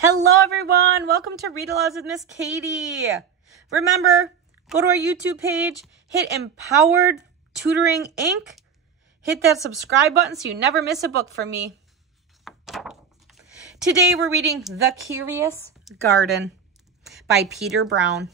Hello everyone, welcome to Read-Aloud with Miss Katie. Remember, go to our YouTube page, hit Empowered Tutoring Inc. Hit that subscribe button so you never miss a book from me. Today we're reading The Curious Garden by Peter Brown.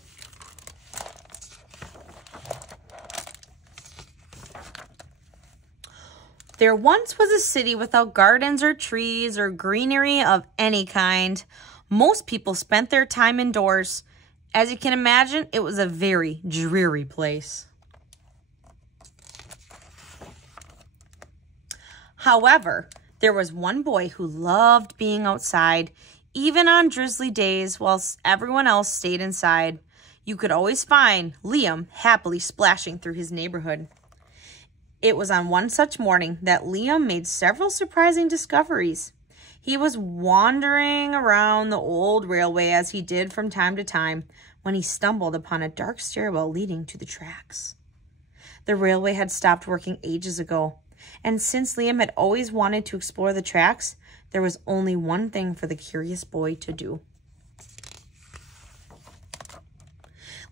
There once was a city without gardens or trees or greenery of any kind. Most people spent their time indoors. As you can imagine, it was a very dreary place. However, there was one boy who loved being outside, even on drizzly days whilst everyone else stayed inside. You could always find Liam happily splashing through his neighborhood. It was on one such morning that Liam made several surprising discoveries. He was wandering around the old railway as he did from time to time when he stumbled upon a dark stairwell leading to the tracks. The railway had stopped working ages ago, and since Liam had always wanted to explore the tracks, there was only one thing for the curious boy to do.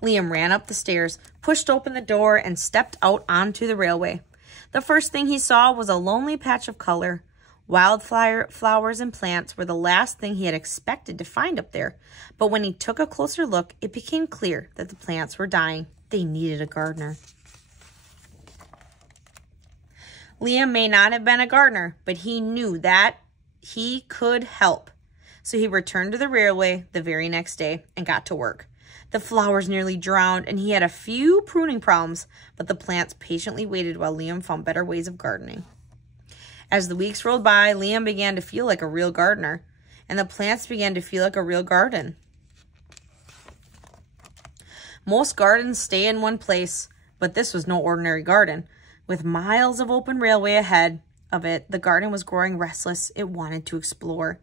Liam ran up the stairs, pushed open the door, and stepped out onto the railway. The first thing he saw was a lonely patch of color. Wildflowers and plants were the last thing he had expected to find up there. But when he took a closer look, it became clear that the plants were dying. They needed a gardener. Liam may not have been a gardener, but he knew that he could help. So he returned to the railway the very next day and got to work. The flowers nearly drowned, and he had a few pruning problems, but the plants patiently waited while Liam found better ways of gardening. As the weeks rolled by, Liam began to feel like a real gardener, and the plants began to feel like a real garden. Most gardens stay in one place, but this was no ordinary garden. With miles of open railway ahead of it, the garden was growing restless. It wanted to explore.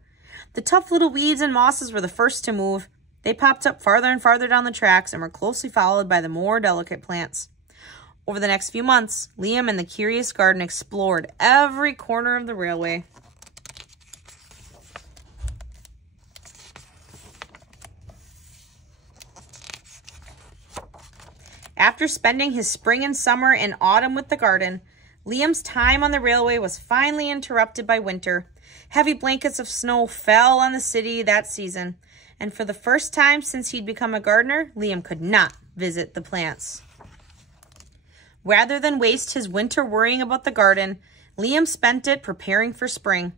The tough little weeds and mosses were the first to move. They popped up farther and farther down the tracks and were closely followed by the more delicate plants. Over the next few months, Liam and the curious garden explored every corner of the railway. After spending his spring and summer and autumn with the garden, Liam's time on the railway was finally interrupted by winter. Heavy blankets of snow fell on the city that season, and for the first time since he'd become a gardener, Liam could not visit the plants. Rather than waste his winter worrying about the garden, Liam spent it preparing for spring.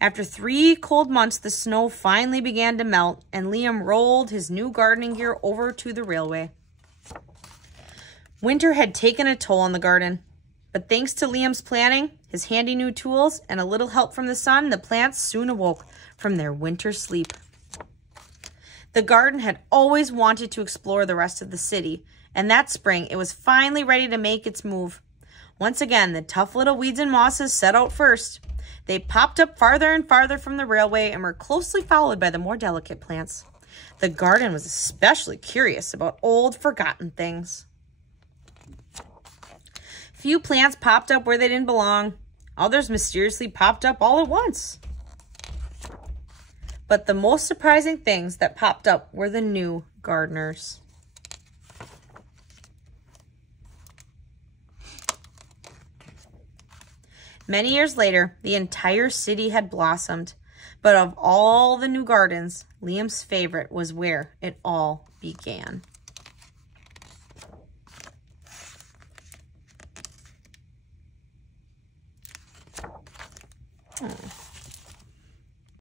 After 3 cold months, the snow finally began to melt, and Liam rolled his new gardening gear over to the railway. Winter had taken a toll on the garden, but thanks to Liam's planning, his handy new tools, and a little help from the sun, the plants soon awoke from their winter sleep. The garden had always wanted to explore the rest of the city, and that spring it was finally ready to make its move. Once again, the tough little weeds and mosses set out first. They popped up farther and farther from the railway and were closely followed by the more delicate plants. The garden was especially curious about old, forgotten things. Few plants popped up where they didn't belong. Others mysteriously popped up all at once. But the most surprising things that popped up were the new gardeners. Many years later, the entire city had blossomed. But of all the new gardens, Liam's favorite was where it all began.